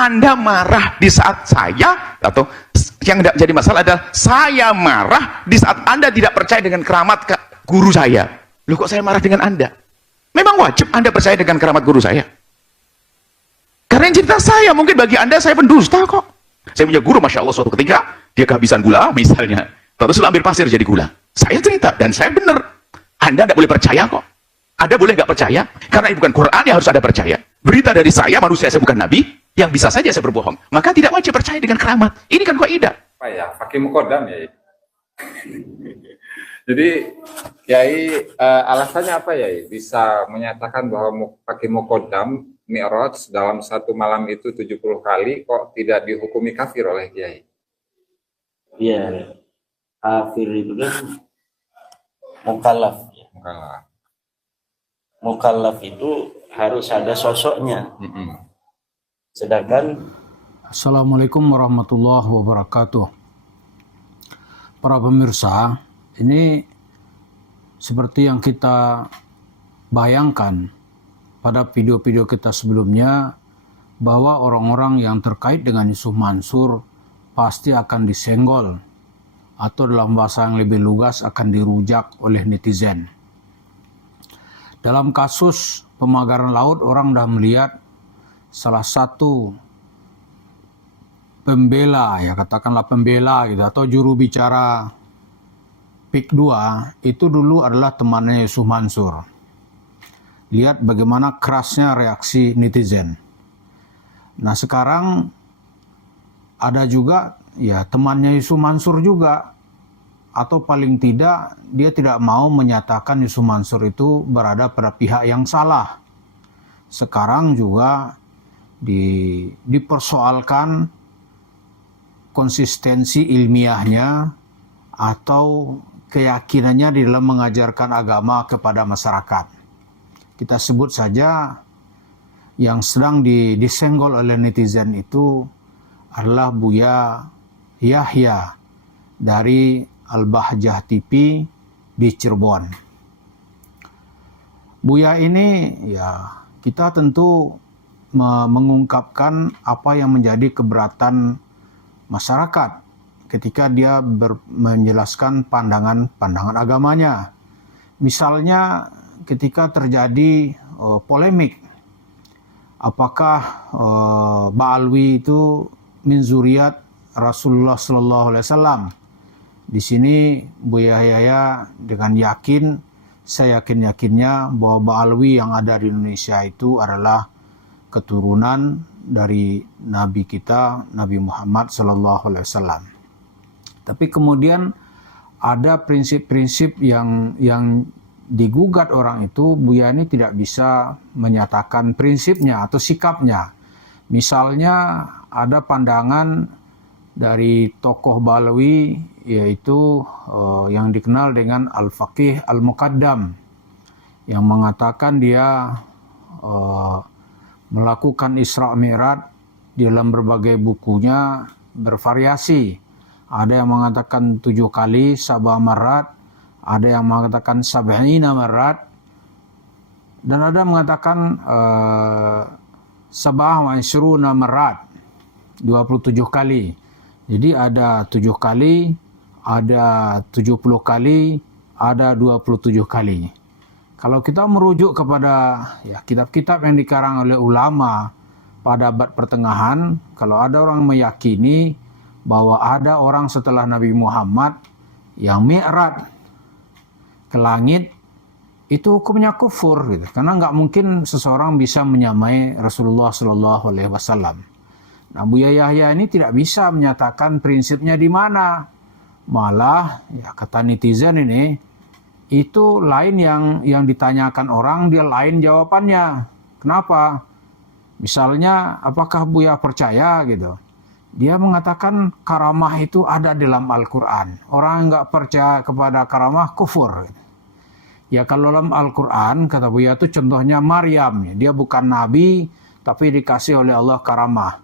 Anda marah di saat saya, atau yang tidak jadi masalah adalah saya marah di saat Anda tidak percaya dengan keramat guru saya. Loh, kok saya marah dengan Anda? Memang wajib Anda percaya dengan keramat guru saya? Karena yang cerita saya, mungkin bagi Anda saya pendusta kok. Saya punya guru, Masya Allah, suatu ketika dia kehabisan gula misalnya, terus ambil pasir jadi gula. Saya cerita dan saya benar. Anda tidak boleh percaya kok. Anda boleh nggak percaya? Karena ini bukan Quran yang harus Anda percaya. Berita dari saya, manusia, saya bukan nabi, yang bisa saja saya berbohong. Maka tidak wajib percaya dengan keramat. Ini kan kaidah. Apa ya? Fakih mukodam ya. Jadi Kiai, alasannya apa ya? Bisa menyatakan bahwa fakih mukodam Mi'raj dalam satu malam itu 70 kali kok tidak dihukumi kafir oleh Kiai? Iya, kafir itu kan mukallaf. Mukallaf. Mukallaf itu harus ada sosoknya. Sedangkan Assalamualaikum warahmatullahi wabarakatuh. Para pemirsa, ini seperti yang kita bayangkan pada video-video kita sebelumnya, bahwa orang-orang yang terkait dengan Yusuf Mansur pasti akan disenggol, atau dalam bahasa yang lebih lugas akan dirujak oleh netizen. Dalam kasus pemagaran laut, orang dah melihat salah satu pembela, ya katakanlah pembela gitu, atau juru bicara PIK 2 itu dulu adalah temannya Yusuf Mansur. Lihat bagaimana kerasnya reaksi netizen. Nah sekarang ada juga ya temannya Yusuf Mansur juga, atau paling tidak dia tidak mau menyatakan Yusuf Mansur itu berada pada pihak yang salah. Sekarang juga dipersoalkan konsistensi ilmiahnya atau keyakinannya di dalam mengajarkan agama kepada masyarakat. Kita sebut saja yang sedang disenggol oleh netizen itu adalah Buya Yahya dari Al-Bahjah TV di Cirebon. Buya ini ya kita tentu mengungkapkan apa yang menjadi keberatan masyarakat ketika dia menjelaskan pandangan agamanya. Misalnya ketika terjadi polemik apakah Ba'alwi itu min zuriyat Rasulullah sallallahu alaihi wasallam. Di sini Buya Yahya dengan yakin, saya yakin-yakinnya bahwa Ba'alwi yang ada di Indonesia itu adalah keturunan dari Nabi kita, Nabi Muhammad sallallahu alaihi wasallam. Tapi kemudian ada prinsip-prinsip yang digugat orang itu, Buya ini tidak bisa menyatakan prinsipnya atau sikapnya. Misalnya ada pandangan dari tokoh Ba'alwi, yaitu yang dikenal dengan Al-Faqih Al-Muqaddam, yang mengatakan dia melakukan Isra Mi'raj di dalam berbagai bukunya bervariasi. Ada yang mengatakan 7 kali, 7 marat, ada yang mengatakan 70 marat, dan ada yang mengatakan 27 marat, 27 kali. Jadi ada 7 kali, ada 70 kali, ada 27 kali. Kalau kita merujuk kepada ya, kitab-kitab yang dikarang oleh ulama pada abad pertengahan, kalau ada orang meyakini bahwa ada orang setelah Nabi Muhammad yang mi'raj ke langit, itu hukumnya kufur gitu. Karena nggak mungkin seseorang bisa menyamai Rasulullah Shallallahu Alaihi Wasallam. Nah, Buya Yahya ini tidak bisa menyatakan prinsipnya di mana. Malah, ya kata netizen ini, itu lain yang ditanyakan orang, dia lain jawabannya. Kenapa? Misalnya, apakah Buya percaya gitu? Dia mengatakan karamah itu ada dalam Al-Quran. Orang yang nggak percaya kepada karamah kufur. Ya kalau dalam Al-Quran, kata Buya itu contohnya Maryam. Dia bukan nabi, tapi dikasih oleh Allah karamah.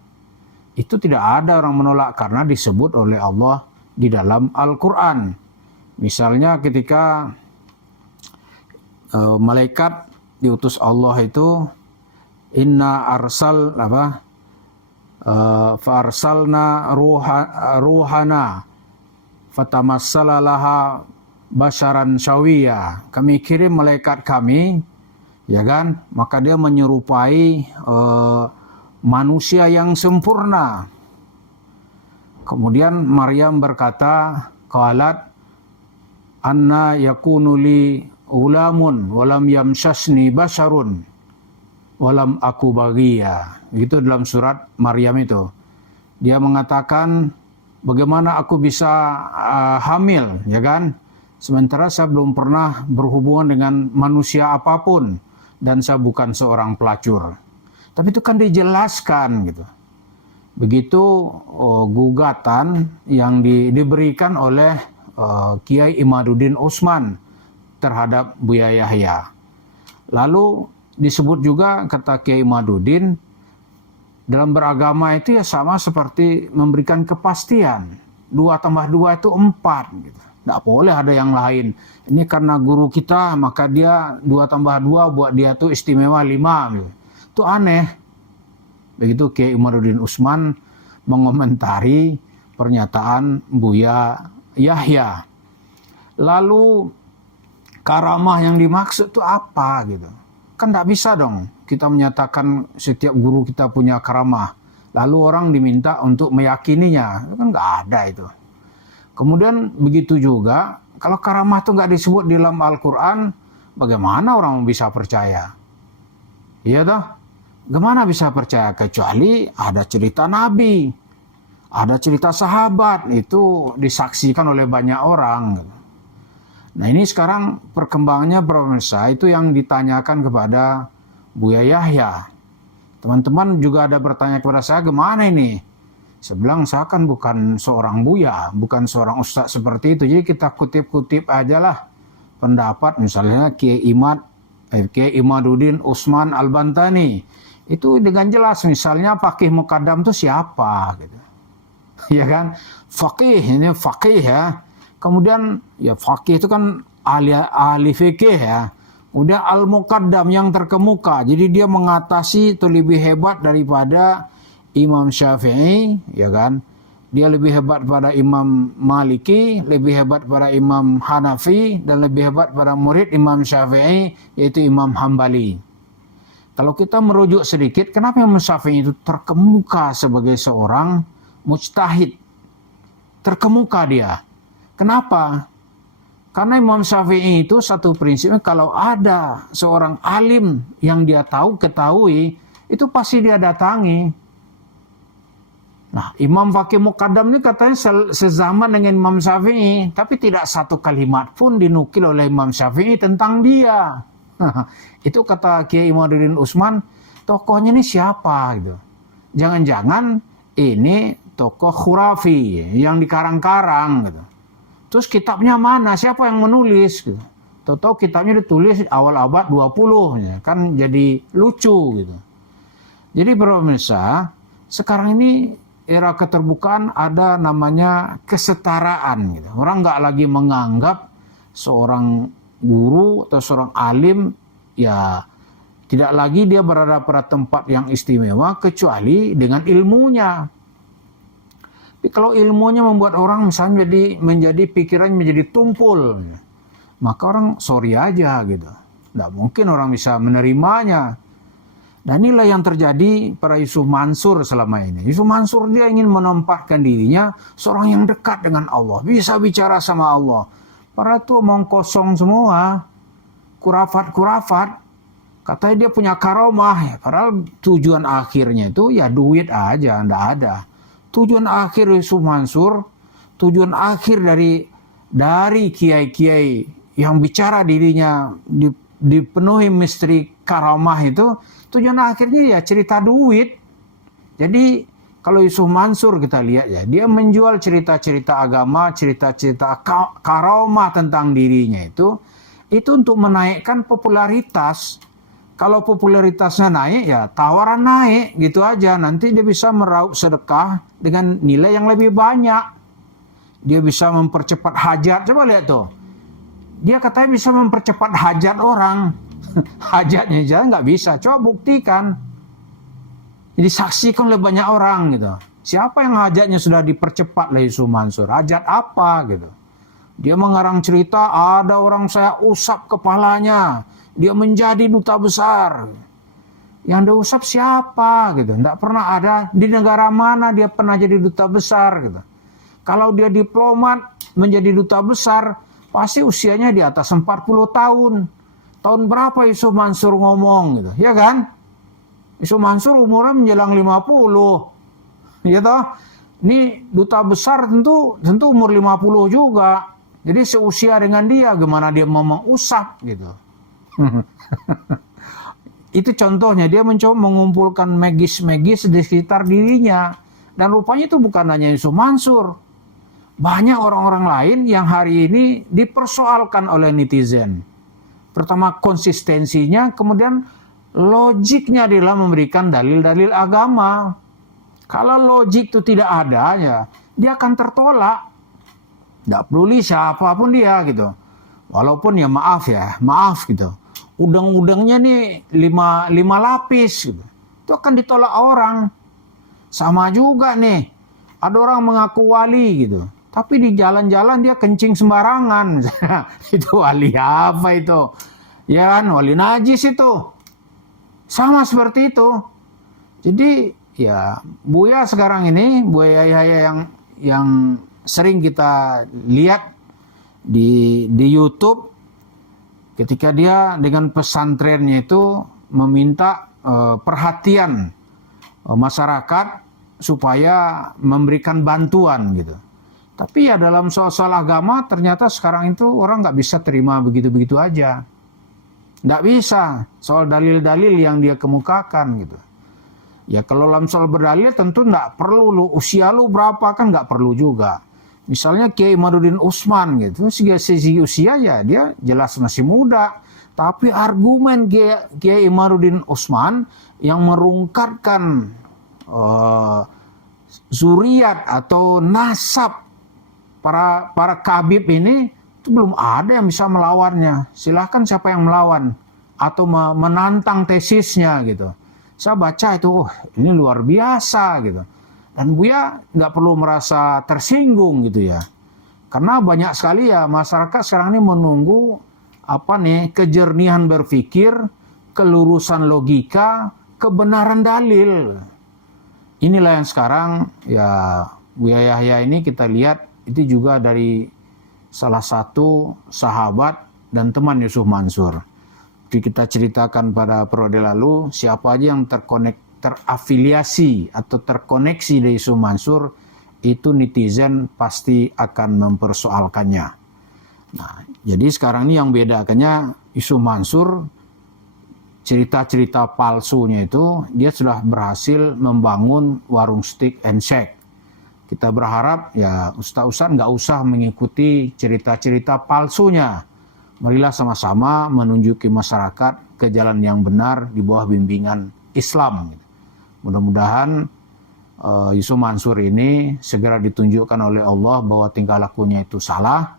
Itu tidak ada orang menolak karena disebut oleh Allah di dalam Al-Quran. Misalnya ketika malaikat diutus Allah itu, inna arsal farsalna ruhana fatamassala laha basyaran syawiya. Kami kirim malaikat kami, ya kan? Maka dia menyerupai manusia yang sempurna. Kemudian Maryam berkata, qalat anna yakunu li ulamun walam yamsasni basharun walam aku bagiya. Itu dalam surat Maryam itu. Dia mengatakan, bagaimana aku bisa hamil, ya kan? Sementara saya belum pernah berhubungan dengan manusia apapun dan saya bukan seorang pelacur. Tapi itu kan dijelaskan gitu. Begitu gugatan yang diberikan oleh Kiai Imaduddin Utsman terhadap Buya Yahya. Lalu disebut juga kata Kiai Imaduddin, dalam beragama itu ya sama seperti memberikan kepastian. 2 tambah 2 itu 4 gitu. Tidak boleh ada yang lain. Ini karena guru kita maka dia 2 tambah 2 buat dia tuh istimewa 5 gitu. Itu aneh. Begitu Kiai Imaduddin Utsman mengomentari pernyataan Buya Yahya. Lalu karamah yang dimaksud itu apa gitu? Kan tidak bisa dong kita menyatakan setiap guru kita punya karamah. Lalu orang diminta untuk meyakininya. Itu kan nggak ada itu. Kemudian begitu juga kalau karamah itu nggak disebut di dalam Al-Quran, bagaimana orang bisa percaya? Iya toh? Gimana bisa percaya? Kecuali ada cerita Nabi, ada cerita sahabat, itu disaksikan oleh banyak orang. Nah ini sekarang perkembangannya pemirsa, itu yang ditanyakan kepada Buya Yahya. Teman-teman juga ada bertanya kepada saya, gimana ini? Saya bilang, saya kan bukan seorang buya, bukan seorang ustaz seperti itu. Jadi kita kutip-kutip aja lah pendapat misalnya Kiai Imaduddin Utsman Al-Bantani. Itu dengan jelas misalnya Faqih Muqaddam itu siapa gitu. Ya kan? Faqih, ini faqih ya. Kemudian ya faqih itu kan ahli fikih ya. Kemudian Al-Muqaddam yang terkemuka. Jadi dia mengatasi itu lebih hebat daripada Imam Syafi'i, ya kan? Dia lebih hebat pada Imam Maliki, lebih hebat pada Imam Hanafi, dan lebih hebat pada murid Imam Syafi'i, yaitu Imam Hambali. Kalau kita merujuk sedikit, kenapa Imam Syafi'i itu terkemuka sebagai seorang mujtahid? Terkemuka dia. Kenapa? Karena Imam Syafi'i itu satu prinsipnya, kalau ada seorang alim yang dia ketahui, itu pasti dia datangi. Nah, Imam Faqih Muqaddam ini katanya sezaman dengan Imam Syafi'i, tapi tidak satu kalimat pun dinukil oleh Imam Syafi'i tentang dia. Itu kata Kiai Imaduddin Utsman, tokohnya ini siapa gitu. Jangan-jangan ini tokoh khurafi yang dikarang-karang gitu. Terus kitabnya mana? Siapa yang menulis gitu. Tahu-tahu kitabnya ditulis awal abad 20 ya. Kan jadi lucu gitu. Jadi pemirsa, sekarang ini era keterbukaan ada namanya kesetaraan gitu. Orang nggak lagi menganggap seorang guru atau seorang alim ya tidak lagi dia berada pada tempat yang istimewa kecuali dengan ilmunya. Tapi kalau ilmunya membuat orang misalnya menjadi pikirannya menjadi tumpul, maka orang sorry aja gitu. Nggak mungkin orang bisa menerimanya. Dan inilah yang terjadi pada Yusuf Mansur selama ini. Yusuf Mansur dia ingin menempatkan dirinya seorang yang dekat dengan Allah. Bisa bicara sama Allah. Para itu omong kosong semua. Kurafat-kurafat. Katanya dia punya karomah. Padahal tujuan akhirnya itu ya duit aja. Nggak ada. Tujuan akhir Yusuf Mansur. Tujuan akhir dari kiai-kiai yang bicara dirinya dipenuhi misteri karomah itu. Tujuan akhirnya ya cerita duit. Jadi kalau Yusuf Mansur kita lihat ya, dia menjual cerita-cerita agama, cerita-cerita karomah tentang dirinya itu untuk menaikkan popularitas. Kalau popularitasnya naik ya tawaran naik gitu aja. Nanti dia bisa meraup sedekah dengan nilai yang lebih banyak. Dia bisa mempercepat hajat. Coba lihat tuh. Dia katanya bisa mempercepat hajat orang. Hajatnya jangan nggak bisa. Coba buktikan. Jadi saksikan oleh banyak orang gitu. Siapa yang hajatnya sudah dipercepat oleh Yusuf Mansur? Hajat apa gitu? Dia mengarang cerita, ada orang saya usap kepalanya, dia menjadi duta besar. Yang diusap siapa gitu? Tidak pernah ada di negara mana dia pernah jadi duta besar gitu. Kalau dia diplomat menjadi duta besar, pasti usianya di atas 40 tahun. Tahun berapa Yusuf Mansur ngomong gitu, ya kan? Yusuf Mansur umurnya menjelang 50. Ya toh? Ini duta besar tentu umur 50 juga. Jadi seusia dengan dia, gimana dia mau mengusap gitu. Itu contohnya, dia mencoba mengumpulkan magis-magis di sekitar dirinya. Dan rupanya itu bukan hanya Yusuf Mansur. Banyak orang-orang lain yang hari ini dipersoalkan oleh netizen. Pertama konsistensinya, kemudian logiknya adalah memberikan dalil-dalil agama. Kalau logik itu tidak ada, ya dia akan tertolak. Tidak peduli siapapun dia gitu. Walaupun ya maaf gitu. Udang-udangnya nih 5 lapis gitu. Itu akan ditolak orang. Sama juga nih. Ada orang mengaku wali gitu. Tapi di jalan-jalan dia kencing sembarangan. Itu wali apa itu? Ya kan, wali najis itu. Sama seperti itu. Jadi ya Buya sekarang ini, Buya Yahya yang sering kita lihat di YouTube, ketika dia dengan pesantrennya itu meminta perhatian masyarakat supaya memberikan bantuan gitu. Tapi ya dalam soal agama ternyata sekarang itu orang nggak bisa terima begitu-begitu aja. Nggak bisa, soal dalil-dalil yang dia kemukakan gitu. Ya kalau dalam soal berdalil tentu nggak perlu usia lu berapa, kan nggak perlu juga. Misalnya Kiai Imaduddin Utsman gitu, segi usia ya dia jelas masih muda. Tapi argumen Kiai Imaduddin Utsman yang merungkatkan zuriat atau nasab para kabib ini, itu belum ada yang bisa melawannya. Silahkan siapa yang melawan atau menantang tesisnya gitu. Saya baca itu, ini luar biasa gitu. Dan Buya nggak perlu merasa tersinggung gitu ya. Karena banyak sekali ya masyarakat sekarang ini menunggu kejernihan berpikir, kelurusan logika, kebenaran dalil. Inilah yang sekarang ya Buya Yahya ini kita lihat itu juga dari salah satu sahabat dan teman Yusuf Mansur. Jadi kita ceritakan pada periode lalu, siapa aja yang terafiliasi atau terkoneksi dari Yusuf Mansur, itu netizen pasti akan mempersoalkannya. Nah, jadi sekarang ini yang bedakannya Yusuf Mansur, cerita-cerita palsunya itu, dia sudah berhasil membangun warung steak and shake. Kita berharap ya ustaz-ustaz nggak usah mengikuti cerita-cerita palsunya. Marilah sama-sama menunjuki masyarakat ke jalan yang benar di bawah bimbingan Islam. Mudah-mudahan Yusuf Mansur ini segera ditunjukkan oleh Allah bahwa tingkah lakunya itu salah,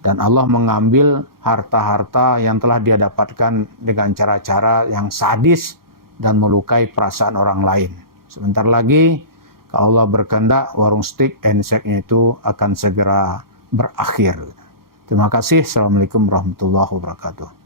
dan Allah mengambil harta-harta yang telah dia dapatkan dengan cara-cara yang sadis dan melukai perasaan orang lain. Sebentar lagi kalau Allah berkehendak, warung steak and shake-nya itu akan segera berakhir. Terima kasih. Assalamualaikum warahmatullahi wabarakatuh.